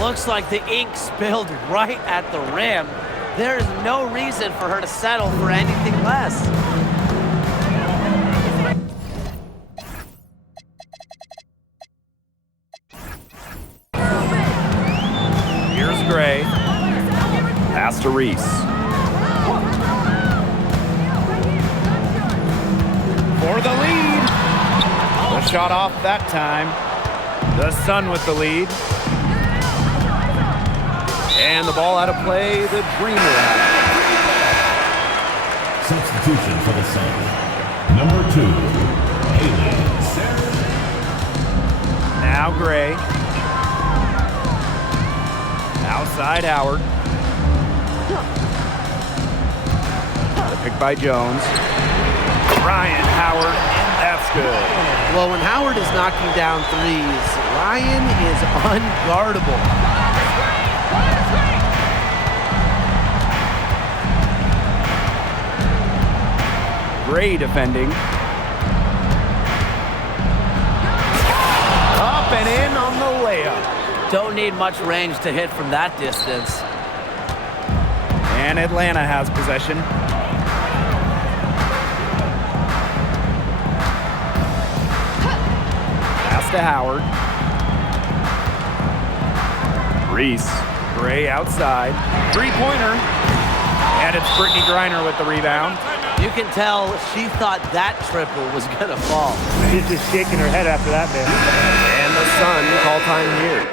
looks like the ink spilled right at the rim. There is no reason for her to settle for anything less. Here's Gray. Pass to Reese. For the lead. The shot off that time. The Sun with the lead. And the ball out of play, the Dreamer out. Substitution for the Sun. Number 2, Haley Sarah. Now Gray. Outside Howard. The pick by Jones. Ryan Howard, and that's good. Well, when Howard is knocking down threes, Ryan is unguardable. Gray defending. Up and in on the layup. Don't need much range to hit from that distance. And Atlanta has possession. Pass to Howard. Reese. Gray outside. Three-pointer. And it's Brittany Griner with the rebound. You can tell she thought that triple was going to fall. She's just shaking her head after that, man. And the Sun call time here.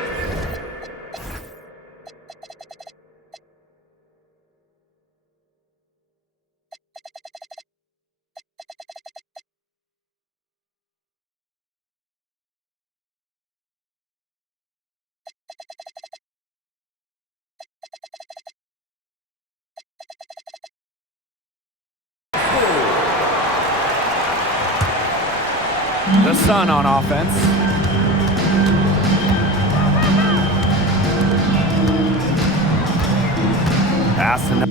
The Sun on offense. Pass enough.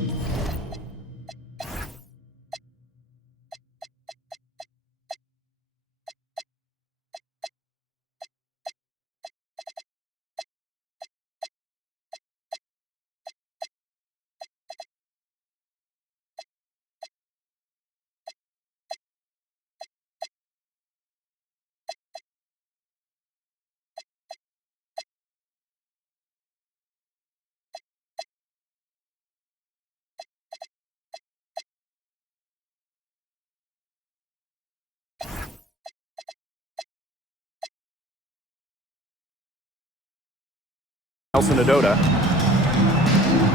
Nelson Adota.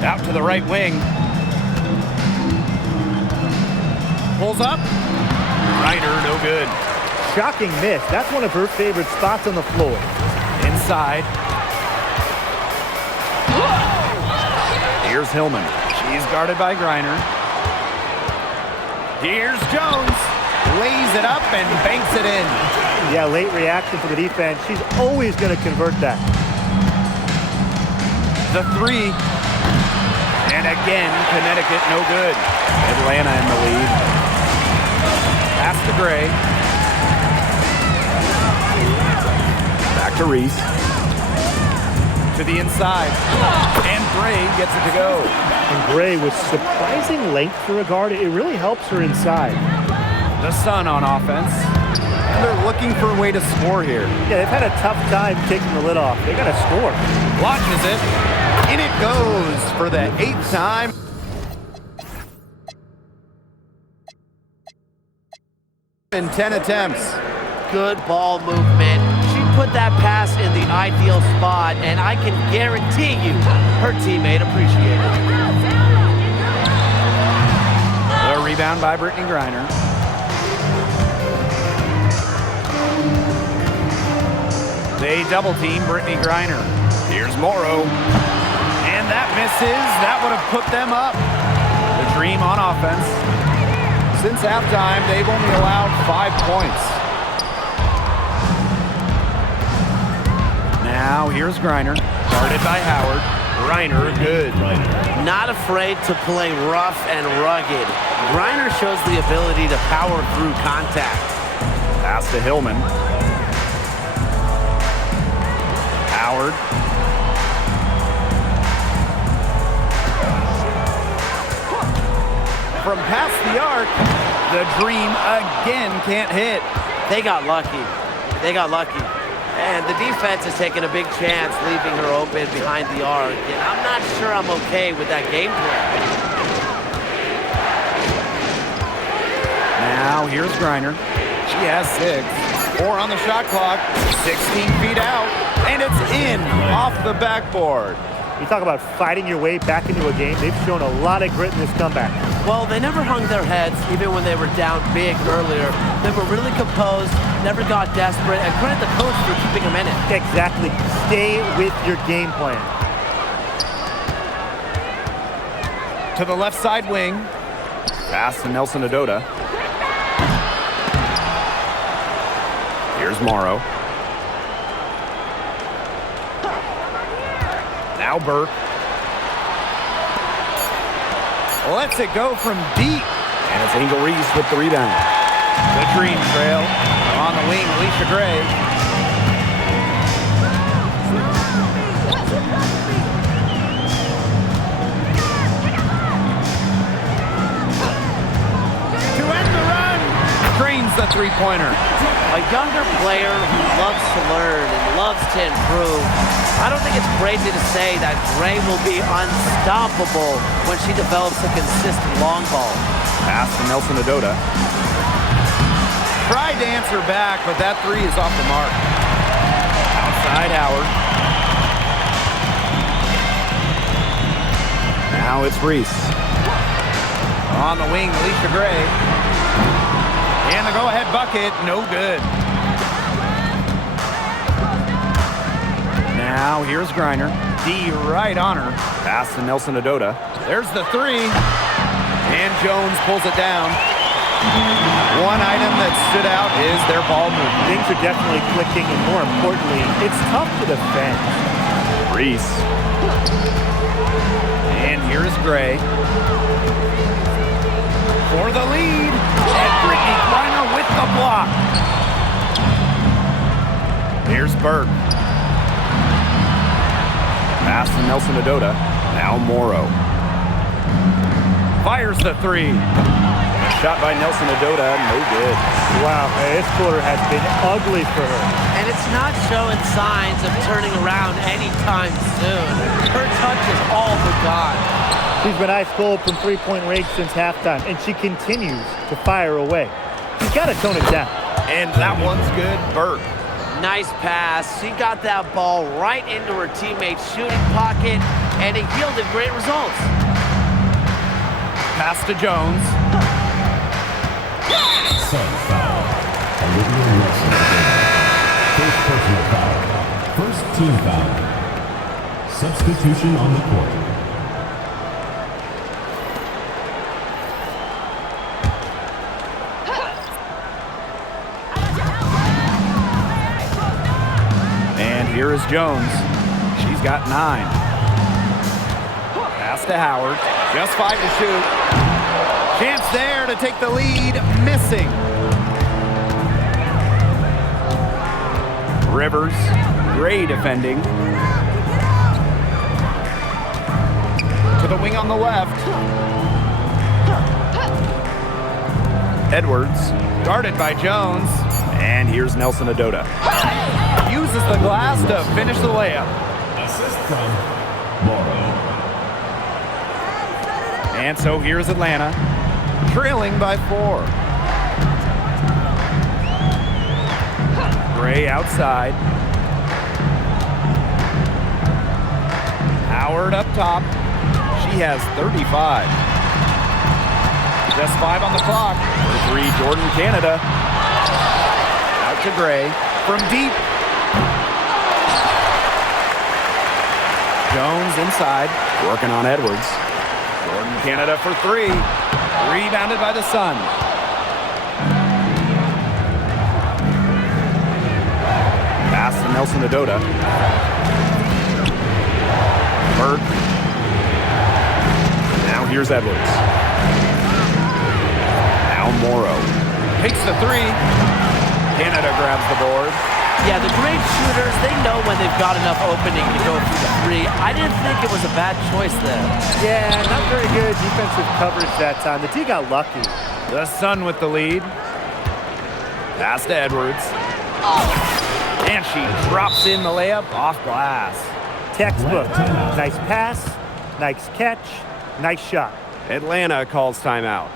Out to the right wing. Pulls up. Reiner, no good. Shocking miss. That's one of her favorite spots on the floor. Inside. Here's Hillman. She's guarded by Griner. Here's Jones. Lays it up and banks it in. Yeah, late reaction for the defense. She's always going to convert that. The three. And again, Connecticut no good. Atlanta in the lead. Pass to Gray. Back to Reese. To the inside. And Gray gets it to go. And Gray with surprising length for a guard. It really helps her inside. The Sun on offense. And they're looking for a way to score here. Yeah, they've had a tough time taking the lid off. They got to score. Launches it. In it goes for the 8th time. In 10 attempts. Good ball movement. She put that pass in the ideal spot, and I can guarantee you her teammate appreciated it. A rebound by Brittany Griner. They double team Brittany Griner. Here's Morrow. And that misses. That would have put them up. The Dream on offense. Since halftime, they've only allowed 5 points. Now here's Griner. Guarded by Howard. Griner, good. Not afraid to play rough and rugged. Griner shows the ability to power through contact. Pass to Hillman. Howard. from past the arc. The Dream again can't hit. They got lucky. They got lucky. And the defense is taking a big chance, leaving her open behind the arc. And I'm not sure I'm okay with that game plan. Now here's Griner. She has 6. 4 on the shot clock. 16 feet out. And it's in off the backboard. You talk about fighting your way back into a game. They've shown a lot of grit in this comeback. Well, they never hung their heads, even when they were down big earlier. They were really composed, never got desperate, and credit the coach for keeping them in it. Exactly. Stay with your game plan. To the left side wing. Pass to Nelson Adota. Here's Morrow. Now Burke. Lets it go from deep. And it's Angel Reese with the rebound. The Dream trail. On the wing, Alicia Gray. To end the run. Drains the three-pointer. A younger player who loves to learn and loves to improve. I don't think it's crazy to say that Gray will be unstoppable when she develops a consistent long ball. Pass to Nelson Adota. Tried to answer back, but that 3 is off the mark. Outside Howard. Now it's Reese. On the wing, Alicia Gray. And the go-ahead bucket, no good. Now here's Griner. D right on her. Pass to Nelson Adota. There's the 3. And Jones pulls it down. One item that stood out is their ball movement. Things are definitely clicking, and more importantly, it's tough to defend. Reese. And here's Gray. For the lead. And Brittany Griner with the block. Here's Burke. Pass to Nelson Adota. Now Morrow. Fires the 3. Shot by Nelson Adota, no good. Wow, this quarter has been ugly for her. And it's not showing signs of turning around anytime soon. Her touch is all but gone. She's been ice cold from three-point range since halftime, and she continues to fire away. She's got to tone it down. And that one's good, Burke. Nice pass. She got that ball right into her teammate's shooting pocket, and it yielded great results. Pass to Jones. Sun foul. Olivia Wilson. First personal foul. First team foul. Substitution on the court. And here is Jones. She's got 9. Pass to Howard. Just 5 to shoot. Chance there to take the lead. Missing. Rivers. Gray defending. To the wing on the left. Edwards. Guarded by Jones. And here's Nelson Adota. Uses the glass to finish the layup. Assist from Morrow. And so here's Atlanta, trailing by 4. Gray outside. Howard up top. She has 35. Just 5 on the clock. For 3, Jordan Canada. Out to Gray. From deep. Jones inside. Working on Edwards. Jordan Canada for 3. Rebounded by the Sun. Pass to Nelson Adota. Burke. Now here's Edwards. Now Morrow. Takes the 3. Canada grabs the board. Yeah, the great shooters, they know when they've got enough opening to go for the three. I didn't think it was a bad choice there. Yeah, not very good defensive coverage that time. The D got lucky. The Sun with the lead. Pass to Edwards. And she drops in the layup off glass. Textbook. Nice pass, nice catch, nice shot. Atlanta calls timeout.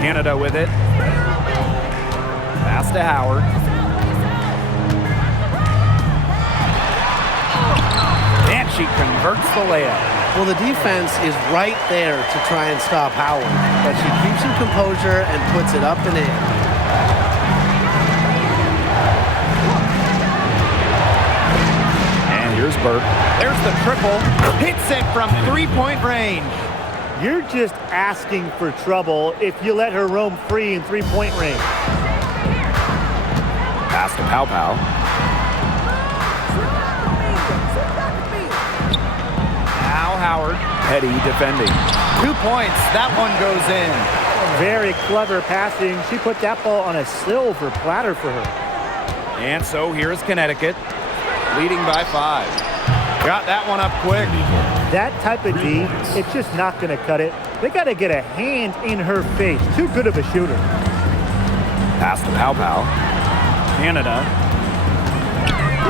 Canada with it. Pass to Howard. And she converts the layup. Well, the defense is right there to try and stop Howard, but she keeps her composure and puts it up and in. And here's Burke. There's the triple. Hits it from three-point range. You're just asking for trouble if you let her roam free in three-point range. Pass to Pow Pow. Now Howard. Petty defending. 2 points. That one goes in. Very clever passing. She put that ball on a silver platter for her. And so here's Connecticut, leading by 5. Got that one up quick. That type of D, it's just not going to cut it. They got to get a hand in her face. Too good of a shooter. Pass to Pow Pow. Canada.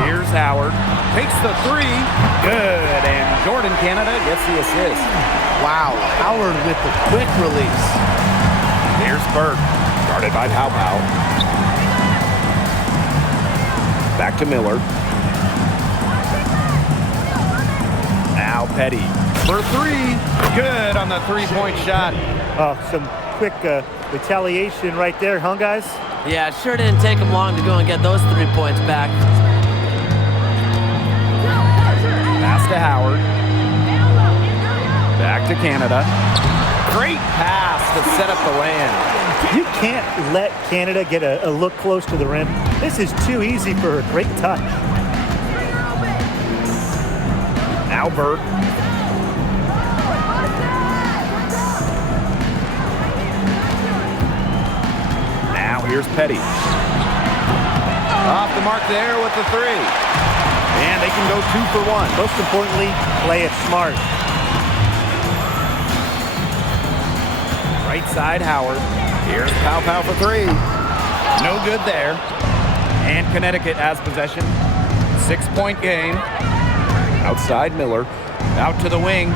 Here's Howard. Takes the three. Good. And Jordan Canada gets the assist. Wow, Howard with the quick release. Here's Burke. Guarded by Pow Pow. Back to Miller. Now Petty for three. Good on the three-point shot. Oh, some quick retaliation right there, huh, guys? Yeah, it sure didn't take him long to go and get those 3 points back. Pass to Howard. Back to Canada. Great pass to set up the land. You can't let Canada get a look close to the rim. This is too easy for her. Great touch. Now Burke. Now here's Petty. Off the mark there with the three. And they can go 2 for 1. Most importantly, play it smart. Right side Howard. Here's Pow Pow for three. No good there. And Connecticut has possession. 6-point game. Outside Miller. Out to the wing.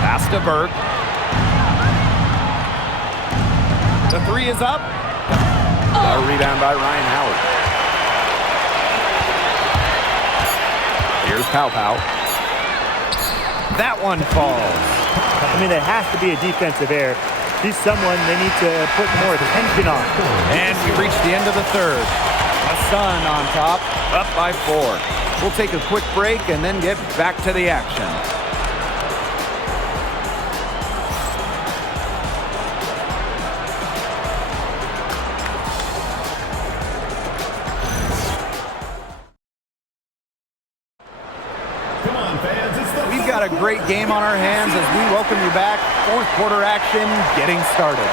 Pass to Burke. The three is up. A rebound by Ryan Howard. Here's Pow Pow. That one falls. I mean, it has to be a defensive error. She's someone they need to put more attention on. And we reach the end of the third. The Sun on top, up by 4. We'll take a quick break and then get back to the action. We've got a great game on our hands as we welcome you back. Fourth quarter action getting started.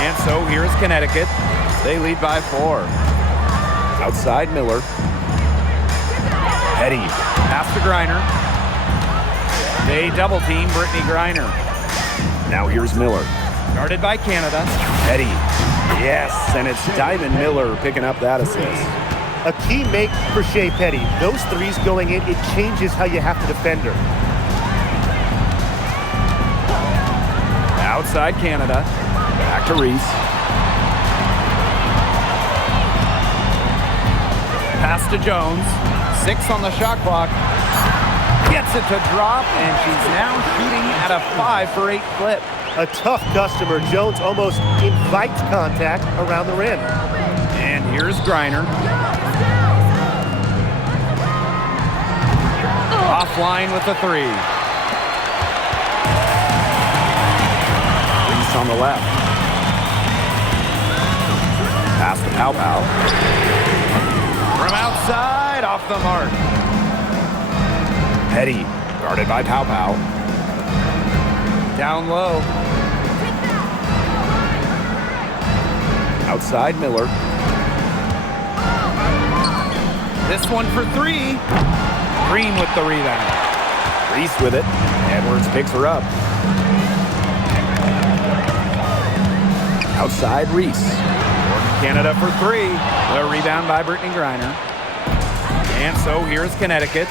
And so here's Connecticut. They lead by 4. Outside Miller. Petty. Pass to Griner. They double team Brittany Griner. Now here's Miller. Guarded by Canada. Petty. Yes, and it's Diamond Miller picking up that assist. A key make for Shea Petty. Those threes going in, it changes how you have to defend her. Outside Canada. Back to Reese. Pass to Jones. 6 on the shot clock. Gets it to drop, and she's now shooting at a 5 for 8 clip. A tough customer. Jones almost invites contact around the rim. And here's Griner. Offline with the 3. Reese on the left. Pass to Pow Pow. From outside, off the mark. Petty, guarded by Pow Pow. Down low. Outside Miller. This one for three. Green with the rebound. Reese with it. Edwards picks her up. Outside Reese. Canada for three. The rebound by Brittany Griner. And so here's Connecticut.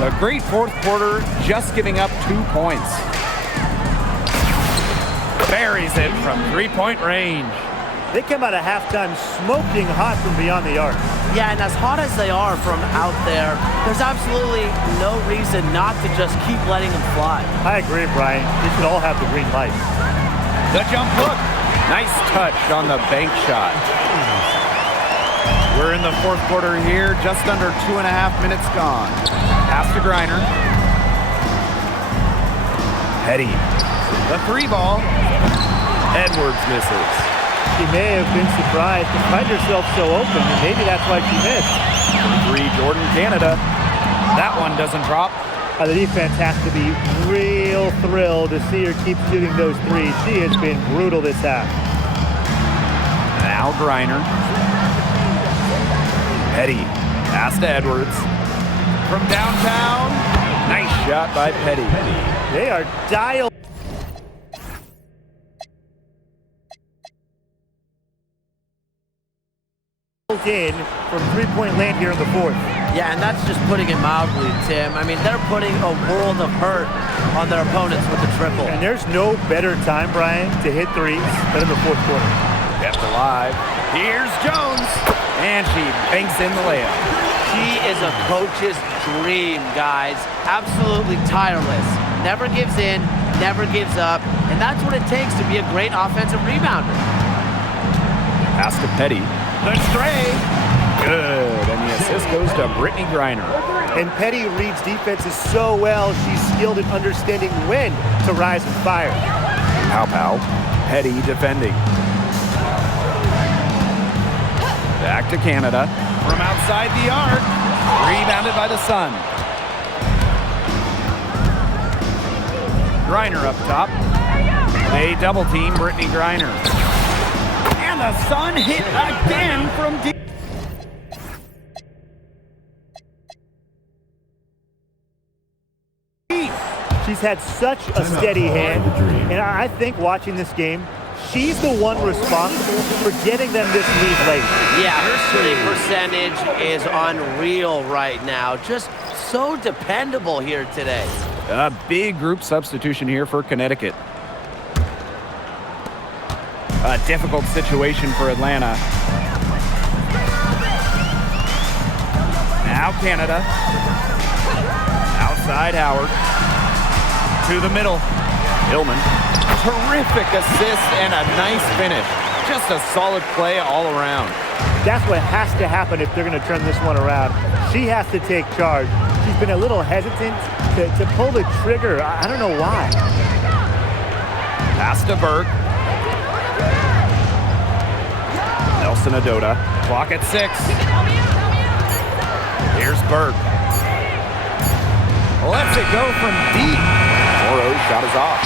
A great fourth quarter, just giving up 2 points. Buries it from three-point range. They come out of halftime smoking hot from beyond the arc. Yeah, and as hot as they are from out there, there's absolutely no reason not to just keep letting them fly. I agree, Brian. They should all have the green light. The jump hook. Nice touch on the bank shot. We're in the fourth quarter here, just under 2.5 minutes gone. Pass to Griner. Petty. The three ball. Edwards misses. She may have been surprised to find herself so open, and maybe that's why she missed. Three, Jordan Canada. That one doesn't drop. The defense has to be real thrilled to see her keep shooting those threes. She has been brutal this half. Now Griner. Petty. Pass to Edwards. From downtown. Nice shot by Petty. They are dialed in from three-point land here in the fourth. Yeah, and that's just putting it mildly, Tim. I mean, they're putting a world of hurt on their opponents with the triple. And there's no better time, Brian, to hit threes than in the fourth quarter. Kept alive. Here's Jones. And she banks in the layup. She is a coach's dream, guys. Absolutely tireless. Never gives in, never gives up. And that's what it takes to be a great offensive rebounder. Pass to Petty. The stray. Good. And the assist goes to Brittany Griner. And Petty reads defenses so well, she's skilled at understanding when to rise and fire. Pow Pow. Petty defending. Back to Canada. From outside the arc. Rebounded by the Sun. Griner up top. They double team Brittany Griner. And the Sun hit again from deep. She's had such a steady hand, and I think watching this game, she's the one responsible for getting them this lead late. Yeah, her shooting percentage is unreal right now. Just so dependable here today. A big group substitution here for Connecticut. A difficult situation for Atlanta. Now Canada. Outside Howard. To the middle. Hillman. Terrific assist and a nice finish. Just a solid play all around. That's what has to happen if they're going to turn this one around. She has to take charge. She's been a little hesitant to pull the trigger. I don't know why. Pass to Burke. Nelson Adota. Clock at 6. Here's Burke. Lets it go from deep. Morrow's shot is off.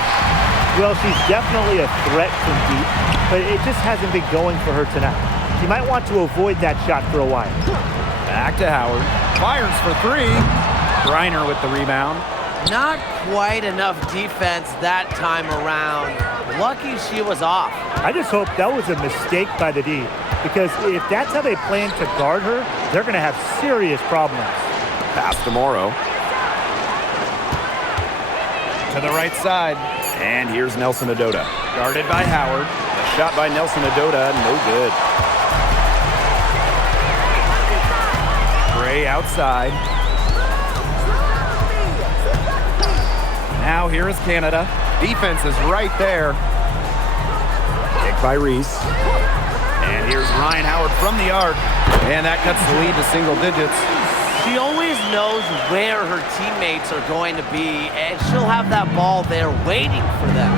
Well, she's definitely a threat from deep, but it just hasn't been going for her tonight. She might want to avoid that shot for a while. Back to Howard. Fires for 3. Griner with the rebound. Not quite enough defense that time around. Lucky she was off. I just hope that was a mistake by the D, because if that's how they plan to guard her, they're going to have serious problems. Pass to Morrow. To the right side. And here's Nelson Adota. Guarded by Howard. A shot by Nelson Adota, no good. Gray outside. Now here is Canada. Defense is right there. Kick by Reese. And here's Ryan Howard from the arc. And that cuts the lead to single digits. She always knows where her teammates are going to be, and she'll have that ball there waiting for them.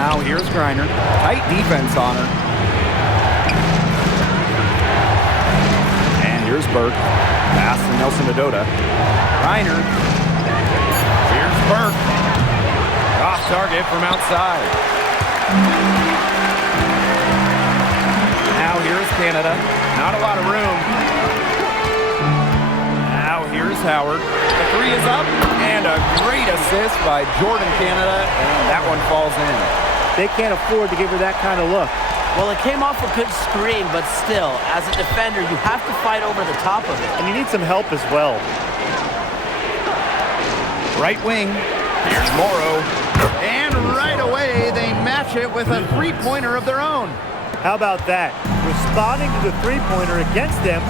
Now here's Griner. Tight defense on her. And here's Burke. Pass to Nelson Dodota. Griner. Here's Burke. Off target from outside. Now here's Canada. Not a lot of room. Now here's Howard. The three is up, and a great assist by Jordan Canada, and that one falls in. They can't afford to give her that kind of look. Well, it came off a good screen, but still, as a defender, you have to fight over the top of it. And you need some help as well. Right wing. Here's Morrow. And right away, they match it with a three-pointer of their own. How about that? Responding to the three-pointer against them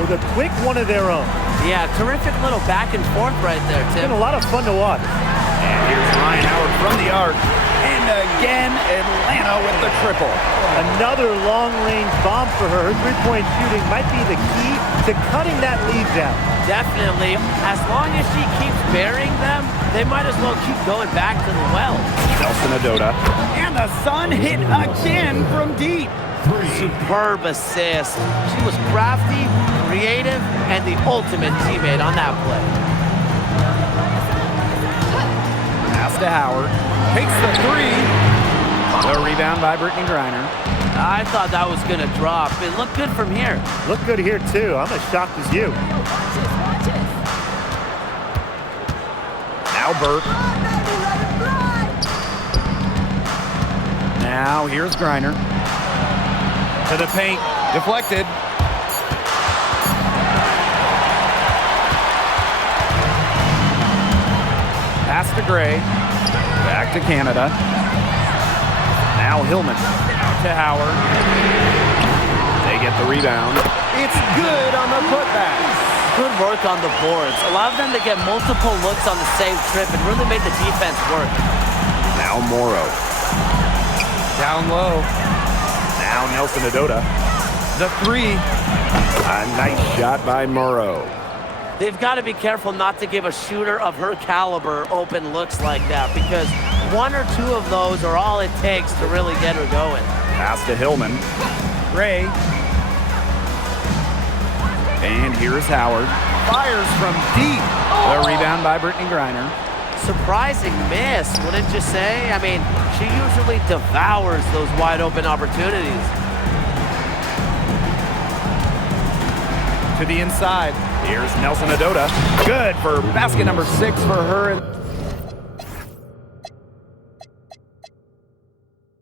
with a quick one of their own. Yeah, terrific little back and forth right there, It's Tim. been a lot of fun to watch. And here's Ryan Howard from the arc. And again, Atlanta with the triple. Another long-range bomb for her. Her three-point shooting might be the key to cutting that lead down. Definitely. As long as she keeps burying them, they might as well keep going back to the well. Nelson Dodota. And the Sun hit again from deep. Superb assist. She was crafty, creative, and the ultimate teammate on that play. Pass to Howard. Takes the three. The rebound by Brittany Griner. I thought that was going to drop. It looked good from here. Look good here, too. I'm as shocked as you. Now Burke. Now here's Griner. To the paint. Deflected. Pass to Gray. Back to Canada. Now Hillman. To Howard. They get the rebound. It's good on the putbacks. Good work on the boards. Allowed them to get multiple looks on the same trip and really made the defense work. Now Morrow. Down low. Now Nelson Dodota. The three. A nice shot by Morrow. They've got to be careful not to give a shooter of her caliber open looks like that, because one or two of those are all it takes to really get her going. Pass to Hillman. Gray. And here's Howard. Fires from deep. The rebound by Brittany Griner. Surprising miss, wouldn't you say? I mean, she usually devours those wide open opportunities. To the inside. Here's Nelson Dodota. Good for basket number 6 for her.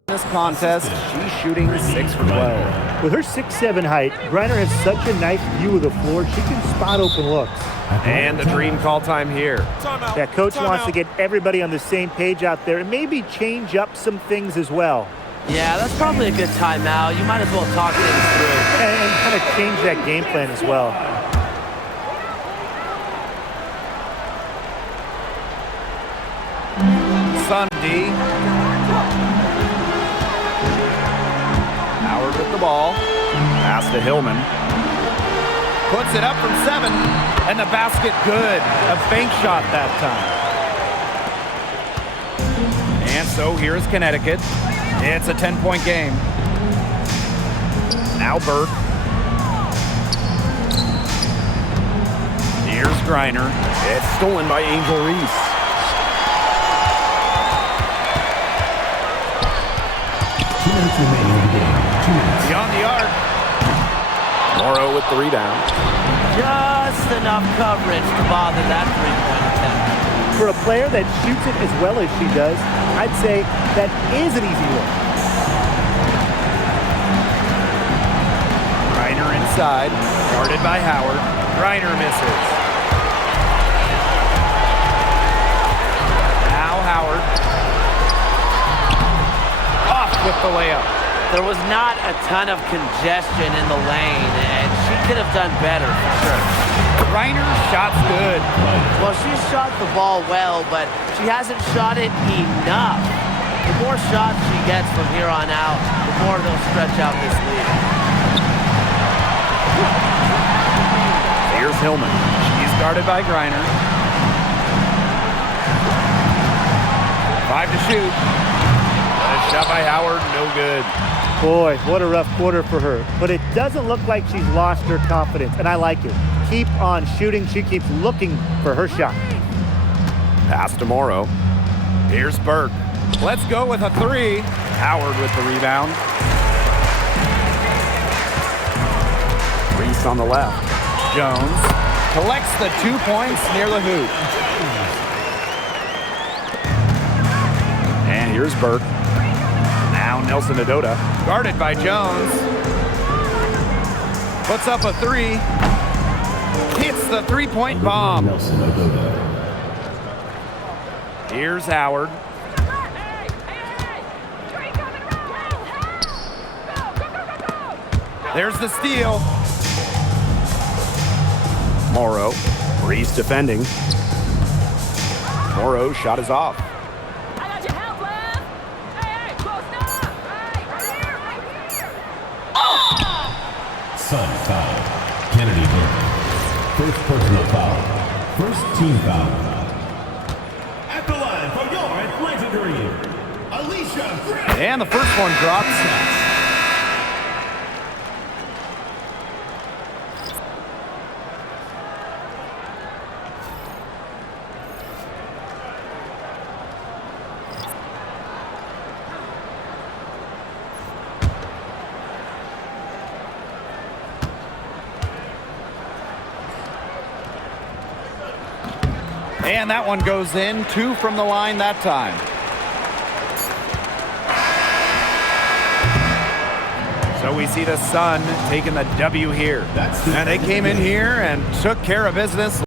In this contest, she's shooting 6 for 12. With her 6'7" height, Griner has such a nice view of the floor. She can spot open looks. And the dream call time here. That coach wants to get everybody on the same page out there and maybe change up some things as well. Yeah, that's probably a good timeout. You might as well talk things through. And kind of change that game plan as well. Sun D. Howard with the ball. Pass to Hillman. Puts it up from 7. And the basket good. A bank shot that time. And so here's Connecticut. It's a 10-point game. Now Burke. Here's Griner. It's stolen by Angel Reese. Remaining in the game. 2 minutes. Beyond the arc. Morrow with the rebound. Just enough coverage to bother that three-point attempt. For a player that shoots it as well as she does, I'd say that is an easy look. Griner inside. Guarded by Howard. Griner misses. Now Howard. Off with the layup. There was not a ton of congestion in the lane, and she could have done better, for sure. Griner's shot's good. Well, she shot the ball well, but she hasn't shot it enough. The more shots she gets from here on out, the more they'll stretch out this lead. Here's Hillman. She's guarded by Griner. 5 to shoot. The Shot by Howard, no good. Boy, what a rough quarter for her. But it doesn't look like she's lost her confidence, and I like it. Keep on shooting. She keeps looking for her shot. Pass to Morrow. Here's Burke. Let's go with a three. Howard with the rebound. Reese on the left. Jones collects the 2 points near the hoop. And here's Burke. Now Nelson Adota, guarded by Jones. Puts up a three. Hits the three-point bomb. Nelson Adota. Here's Howard. There's the steal. Morrow. Reese defending. Morrow shot is off. Sun foul. Kennedy Burke. First personal foul. First team foul. At the line from your Atlanta Dream, Alicia Gray. And the first one drops. And that one goes in. 2 from the line that time. So we see the Sun taking the W here. And they came in here and took care of business.